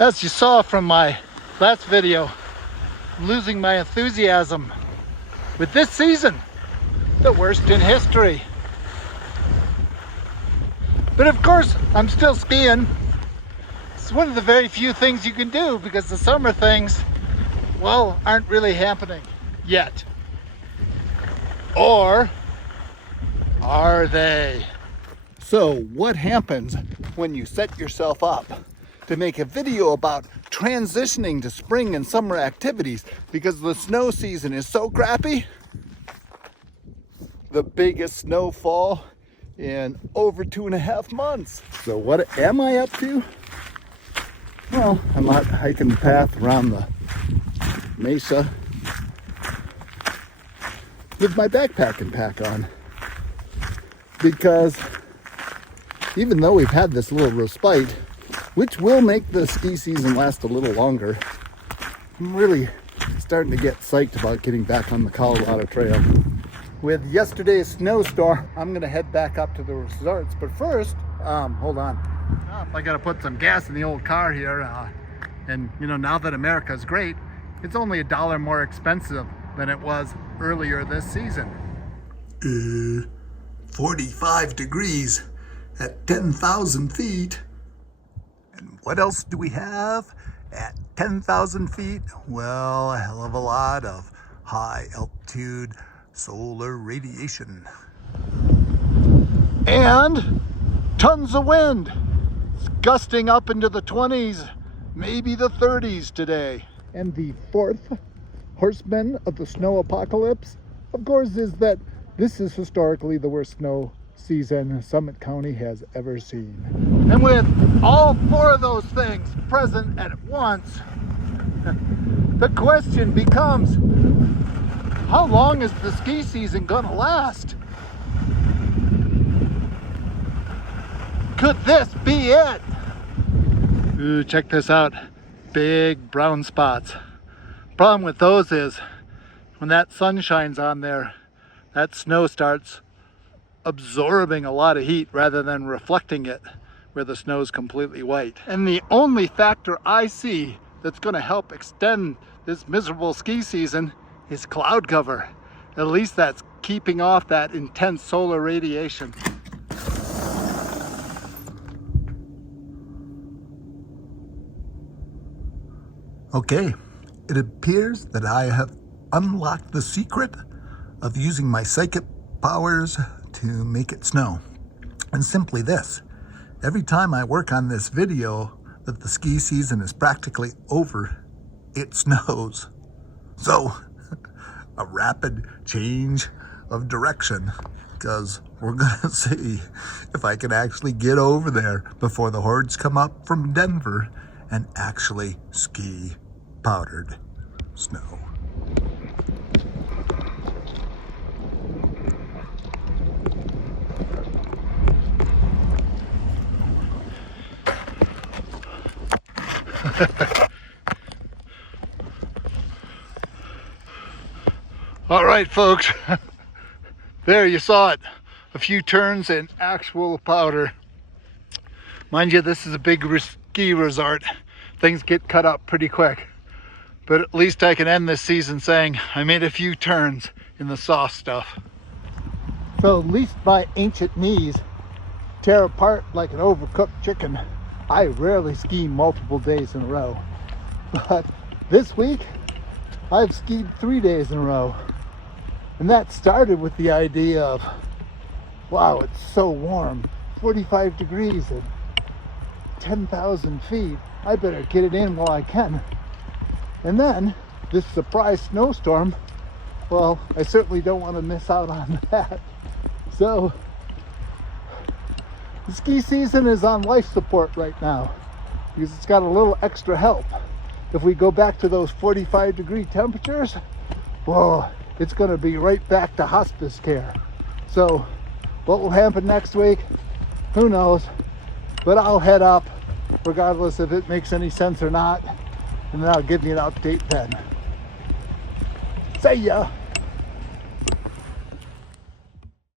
As you saw from my last video, I'm losing my enthusiasm with this season, the worst in history. But of course, I'm still skiing. It's one of the very few things you can do because the summer things, well, aren't really happening yet. Or are they? So what happens when you set yourself up to make a video about transitioning to spring and summer activities because the snow season is so crappy? The biggest snowfall in over 2.5 months. So what am I up to? Well, I'm out hiking the path around the mesa with my backpacking pack on, because even though we've had this little respite, which will make the ski season last a little longer, I'm really starting to get psyched about getting back on the Colorado Trail. With yesterday's snowstorm, I'm gonna head back up to the resorts, but first, hold on. I gotta put some gas in the old car here, and you know, now that America's great, it's only $1 more expensive than it was earlier this season. 45 degrees at 10,000 feet. And what else do we have at 10,000 feet? Well, a hell of a lot of high altitude solar radiation. And tons of wind. It's gusting up into the 20s, maybe the 30s today. And the fourth horseman of the Snopocalypse, of course, is that this is historically the worst snow season Summit County has ever seen. And with all 4 of those things present at once, the question becomes, how long is the ski season gonna last? Could this be it? Ooh, check this out. Big brown spots. Problem with those is when that sun shines on there, that snow starts absorbing a lot of heat rather than reflecting it where the snow is completely white. And the only factor I see that's going to help extend this miserable ski season is cloud cover. At least that's keeping off that intense solar radiation. Okay, it appears that I have unlocked the secret of using my psychic powers to make it snow. And simply this: every time I work on this video that the ski season is practically over, it snows. So a rapid change of direction, because we're gonna see if I can actually get over there before the hordes come up from Denver and actually ski powdered snow. All right, folks, there you saw it. A few turns and actual powder. Mind you, this is a big ski resort. Things get cut up pretty quick. But at least I can end this season saying I made a few turns in the soft stuff. So at least my ancient knees tear apart like an overcooked chicken. I rarely ski multiple days in a row. But this week, I've skied 3 days in a row. And that started with the idea of, wow, it's so warm, 45 degrees at 10,000 feet. I better get it in while I can. And then this surprise snowstorm, well, I certainly don't want to miss out on that. So the ski season is on life support right now because it's got a little extra help. If we go back to those 45-degree temperatures, whoa, it's going to be right back to hospice care. So what will happen next week? Who knows? But I'll head up regardless if it makes any sense or not, and then I'll give you an update then. See ya!